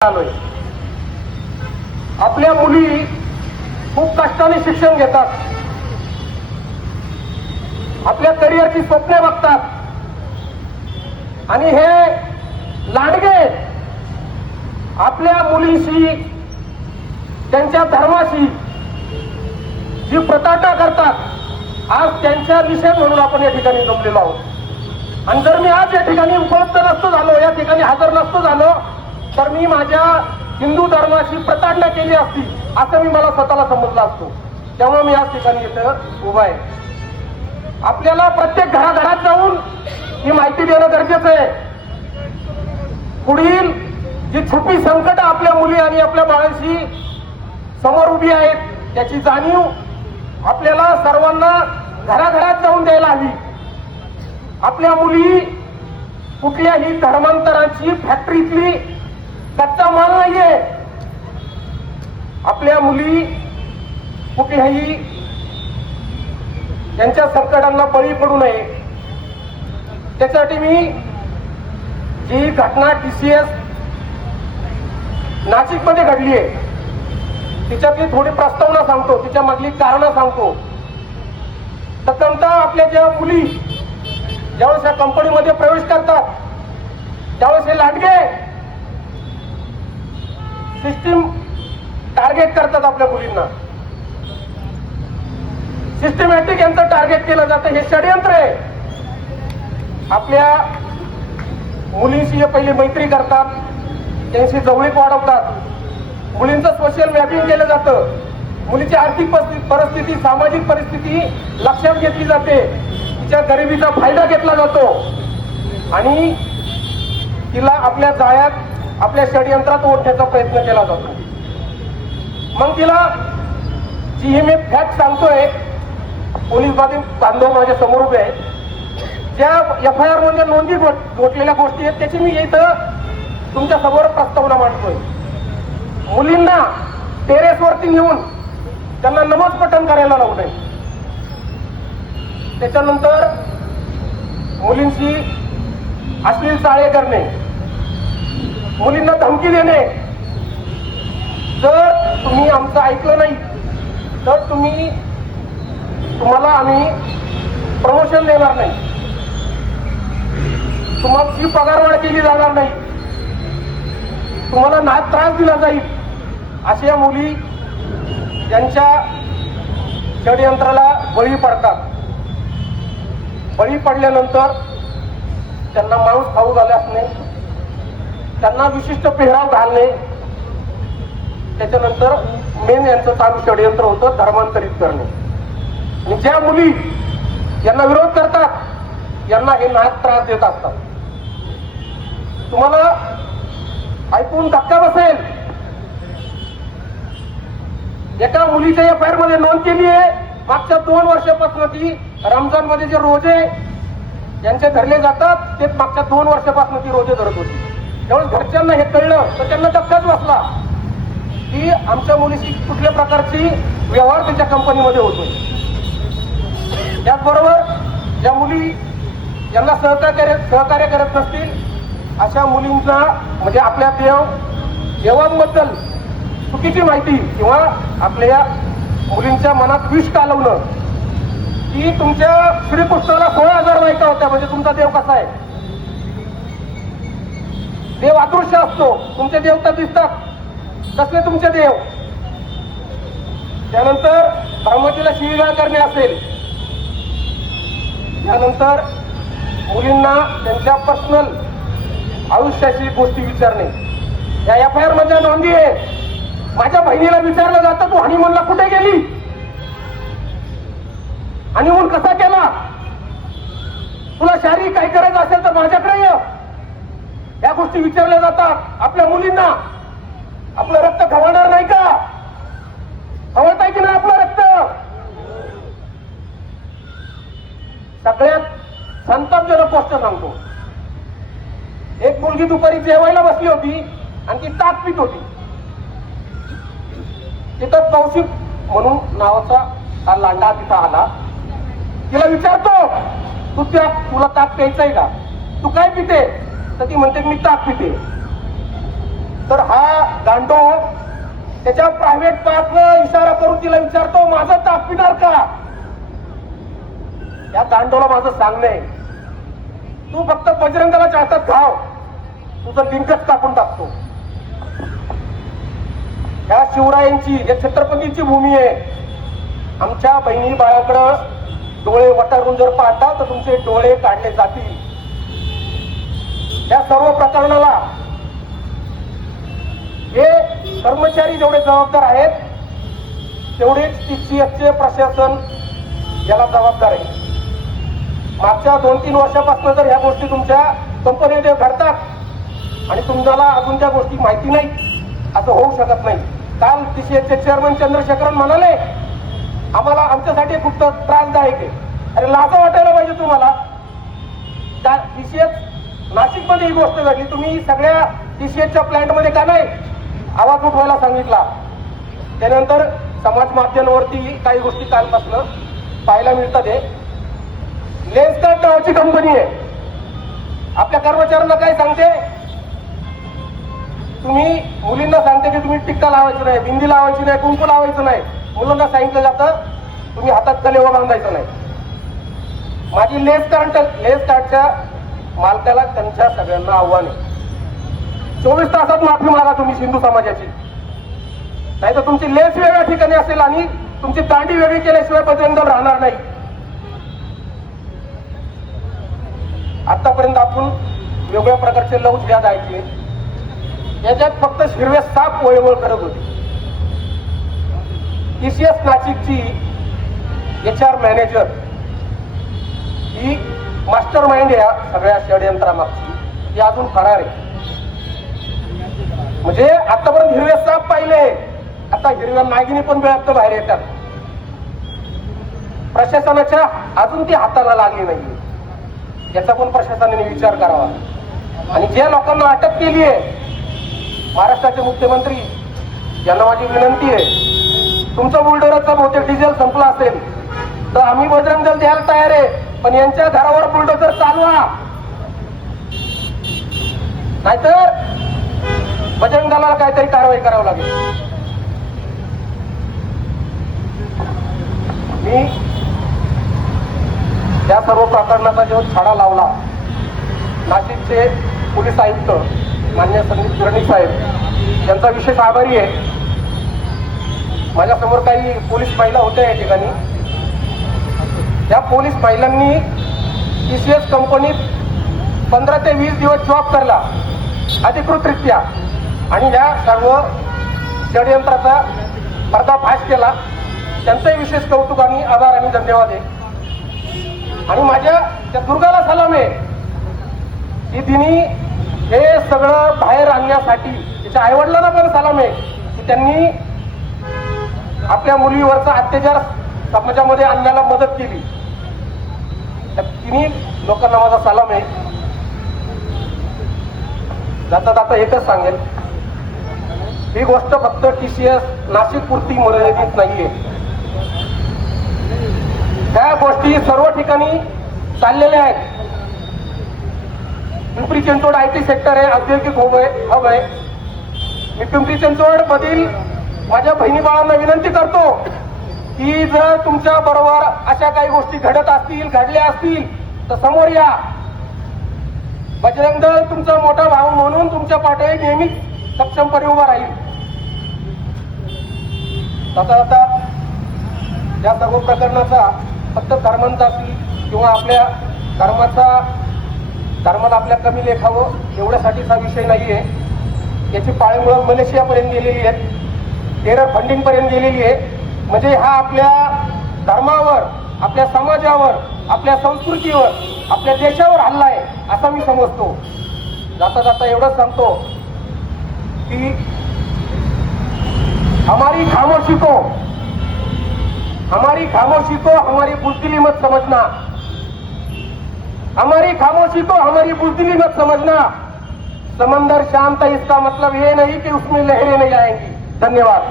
आलोय। आपल्या मुली खूप कष्टाने शिक्षण घेतात, आपल्या करिअरची स्वप्ने बघतात आणि हे लाडके आपल्या मुलीशी त्यांच्या धर्माशी जी प्रतारणा करतात, आज त्यांच्या निषेध म्हणून आपण या ठिकाणी जमलेलो आहोत। आणि जर मी आज या ठिकाणी उपलब्ध नसतो झालो, या ठिकाणी हजर नसतो झालो, तर मी माझ्या हिंदू धर्माची प्रतारणा केली असती असं मी मला स्वतःला समजलं असतो। त्यामुळे मी आज ठिकाणी इथं उभा आहे। आपल्याला प्रत्येक घराघरात जाऊन ही माहिती देणं गरजेचं आहे। पुढील जी छुपी संकट आपल्या मुली आणि आपल्या बाळांशी समोर उभी आहेत त्याची जाणीव आपल्याला सर्वांना घराघरात जाऊन द्यायला हवी। आपल्या मुली कुठल्याही धर्मांतराची फॅक्टरीतली कच्चा माल नाहीये। आपल्या मुली कुठल्याही त्यांच्या संकटांना बळी पडू नये त्यासाठी मी जी घटना TCS नाशिक मध्ये घडली आहे तिच्यातली थोडी प्रस्तावना सांगतो, तिच्या मागली कारणं सांगतो। प्रथमतः आपल्या ज्या मुली ज्यावेळेस या कंपनीमध्ये प्रवेश करतात त्यावेळेस हे लाडके सिस्टीम टार्गेट करतात। आपल्या मुलींना सिस्टमॅटिक यांचं टार्गेट केलं जातं, हे षडयंत्र आहे। आपल्या मुलींशी पहिले मैत्री करतात, त्यांची जवळीक वाढवतात, मुलींचं सोशल मॅपिंग केलं जातं, मुलीची आर्थिक परिस्थिती सामाजिक परिस्थिती लक्षात घेतली जाते, तिच्या गरिबीचा फायदा घेतला जातो आणि तिला आपल्या जाळ्यात आपल्या षडयंत्रात ओढण्याचा प्रयत्न केला जातो। मग तिला जी ही मी फॅक्ट सांगतोय, पोलीस बांधव माझ्या समोर उभे आहे, ज्या FIR मध्ये नोंदी घोटलेल्या गोष्टी आहेत त्याची मी इथं तुमच्या समोर प्रस्तावना मांडतोय। मुलींना टेरेसवरती नेऊन त्यांना नमाज पठण करायला लावू नये, त्याच्यानंतर मुलींची अश्लील चाळे करणे, मुलींना धमकी देणे, जर तुम्ही आमचं ऐकलं नाही तर तुम्हाला आम्ही प्रमोशन देणार नाही, तुमची पगारवाढ केली जाणार नाही, तुम्हाला नाद त्रास दिला जाईल, अशा मुली यांच्या षडयंत्राला बळी पडतात। बळी पडल्यानंतर त्यांना मांस खाऊ घालणे, त्यांना विशिष्ट पेहराव घालणे, त्याच्यानंतर मेन यांचं चालू षडयंत्र होतं धर्मांतरित करणे। आणि ज्या मुली यांना विरोध करतात यांना हे नाहक त्रास देत असतात। तुम्हाला ऐकून धक्का बसेल, एका मुलीच्या FIR मध्ये नोंद केली आहे, मागच्या 2 वर्षापासून ती रमजान मध्ये जे रोजे यांचे धरले जातात ते मागच्या 2 वर्षापासून ती रोजे धरत होती। त्यावेळेस घरच्यांना हे कळलं तर त्यांना धक्काच बसला की आमच्या मुलीशी कुठल्या प्रकारची व्यवहार त्यांच्या कंपनीमध्ये होतोय। त्याचबरोबर ज्या मुली यांना सहकार्य करत नसतील अशा मुलींना म्हणजे आपल्या देवांबद्दल चुकीची माहिती किंवा आपल्या मुलींच्या मनात विष कालवणं की तुमच्या श्रीकृष्णाला 16,000 बायका होत्या म्हणजे तुमचा देव कसा आहे, देव अदृश्य असतो, तुमचे देवता दिसतात, कसले तुमचे देव। त्यानंतर धर्मातीला शिवीगाळ करणे असेल, त्यानंतर मुलींना त्यांच्या पर्सनल आयुष्याची गोष्टी विचारणे, या FIR मध्ये नोंदी आहे। माझ्या बहिणीला विचारलं जातं तू हनीमूनला कुठे गेली, हनीमून कसा केला, तुला शारीरिक काय करायचं असेल तर माझ्याकडे ये, या गोष्टी विचारल्या जातात। आपल्या मुलींना आपलं रक्त खवळणार नाही का, खवळत आहे की नाही आपलं रक्त। सगळ्यात संतापजनक गोष्ट सांगतो, एक मुलगी दुपारी जेवायला बसली होती आणि ती ताक पित होती। तिथं कौशिक म्हणून नावाचा हा लांडा तिथं आला, तिला विचारतो तुला ताक प्यायचंय का, तू काय पिते, तर ती म्हणते मी ताक पिते। तर हा गांडो त्याच्या प्रायव्हेट पार्टनं इशारा करून तिला विचारतो, माझं ताप पिणार का? या गांडोला माझं सांगणं आहे, तू फक्त बजरंगाच्या हातात घाव, तुझं लिंकच कापून टाकतो. या शिवरायांची, या छत्रपतींची भूमी आहे. आमच्या बहिणी बाळाकडं डोळे वटारून जर पाहता तर तुमचे डोळे काढले जातील. या सर्व प्रकरणाला हे कर्मचारी जेवढे जबाबदार आहेत तेवढेच TCSचे प्रशासन याला जबाबदार आहे. मागच्या 2-3 वर्षापासून जर ह्या गोष्टी तुमच्या कंपनीमध्ये घडतात आणि तुम्हाला अजून त्या गोष्टी माहिती नाही, असं होऊ शकत नाही. काल TCSचे चेअरमन चंद्रशेखरन म्हणाले, आम्हाला आमच्यासाठी खूप त्रासदायक आहे. अरे लाज वाटायला पाहिजे तुम्हाला. TCS नाशिकमध्ये ही गोष्ट घडली, तुम्ही सगळ्या TCSच्या प्लॅन्टमध्ये का नाही आवाज उठवायला सांगितला? त्यानंतर समाज माध्यमांवरती काही गोष्टी कालपासून पाहायला मिळतात. लेन्सकार्ट नावाची कंपनी आहे, आपल्या कर्मचाऱ्यांना काय सांगते, तुम्ही मुलींना सांगते की तुम्ही टिक्का लावायचं नाही, बिंदी लावायची नाही, कुंकू लावायचं नाही. मुलांना सांगितलं जातं तुम्ही हातात कलेवा बांधायचं नाही. माझी लेन्सकार्टच्या मालकाला त्यांच्या सगळ्यांना आव्हान आहे, 24 तासात माफी मागा तुम्ही हिंदू समाजाची, नाही तर तुमची लेन्स वेगळ्या ठिकाणी असेल आणि तुमची दांडी वेगळी केल्याशिवाय बजरंग दल राहणार नाही. आतापर्यंत आपण वेगळ्या प्रकारचे लौच याद ऐकले, याच्यात फक्त हिरवे साप वळवळ करत होते. TCS नाशिकची HR मॅनेजर ही मास्टर माइंड या सगळ्या षडयंत्रामागची, ही अजून फरार आहे. म्हणजे आतापर्यंत हिरवे साप पाहिले, आता हिरव्या नागिनी पण वेळात बाहेर येतात. प्रशासनाच्या अजून ती हाताला लागली नाही, याचा पण प्रशासनाने विचार करावा. आणि ज्या लोकांना अटक केली आहे, महाराष्ट्राचे मुख्यमंत्री यांना माझी विनंती आहे, तुमचं बुलडोझरचं बहुतेक डिझेल संपलं असेल तर आम्ही बजरंग दल द्यायला तयार आहे, पण यांच्या घरावर बुलडोझर चालवा, नाहीतर बजरंग दलाला काहीतरी कारवाई करावी लागेल. मी या सर्व प्रकरणाचा जेव्हा छडा लावला, नाशिकचे पोलीस आयुक्त मान्य संदीप कुलकर्णी साहेब यांचा विशेष आभारी आहे. माझ्यासमोर काही पोलीस महिला होत्या या ठिकाणी. या पोलीस महिलांनी TCS कंपनीत 15 ते 20 दिवस जॉब करला अधिकृतरित्या आणि या सर्व षडयंत्राचा पर्दाफाश केला. त्यांचंही विशेष कौतुक आणि आभार आणि धन्यवाद आहे. आणि माझ्या त्या दुर्गाला सलाम आहे की तिने हे सगळं बाहेर आणण्यासाठी, तिच्या आईवडिलांना पण सलाम आहे की त्यांनी आपल्या मुलीवरचा अत्याचार समाजामध्ये आणण्याला मदत केली. तिन्ही लोकांना माझा सलाम आहे. जाता जाता एकच सांगेल, ही गोष्ट फक्त TCS नाशिक पुरती मर्यादित नाहीये. त्या गोष्टी सर्व ठिकाणी चाललेल्या आहेत. पिंपरी चिंचवड IT सेक्टर आहे, औद्योगिक हब आहे. मी पिंपरी चिंचवड मधील माझ्या बहिणी बाळांना विनंती करतो की जर तुमच्या बरोबर अशा काही गोष्टी घडत असतील, घडल्या असतील तर समोर या. बजरंग दल तुमचा मोठा भाऊ म्हणून तुमच्या पाठीशी नेहमी सक्षमपणे उभा राहील. जाता जाता या सर्व प्रकरणाचा फक्त धर्मांताची किंवा आपल्या धर्माला आपल्या कमी लेखावं एवढ्यासाठीचा विषय नाहीये. याची पाळेमुळं मलेशियापर्यंत गेलेली आहे, टेरर फंडिंग पर्यंत गेलेली आहे. म्हणजे हा आपल्या धर्मावर, आपल्या समाजावर, आपल्या संस्कृतीवर, आपल्या देशावर हल्ला आहे असा मी समजतो. जाता जाता एवढंच सांगतो की हमारी खामोशी को हमारी बुज़दिली मत समझना, हमारी खामोशी को हमारी बुज़दिली मत समझना. समंदर शांत है इसका मतलब ये नहीं कि उसमें लहरें नहीं आएंगी. धन्यवाद.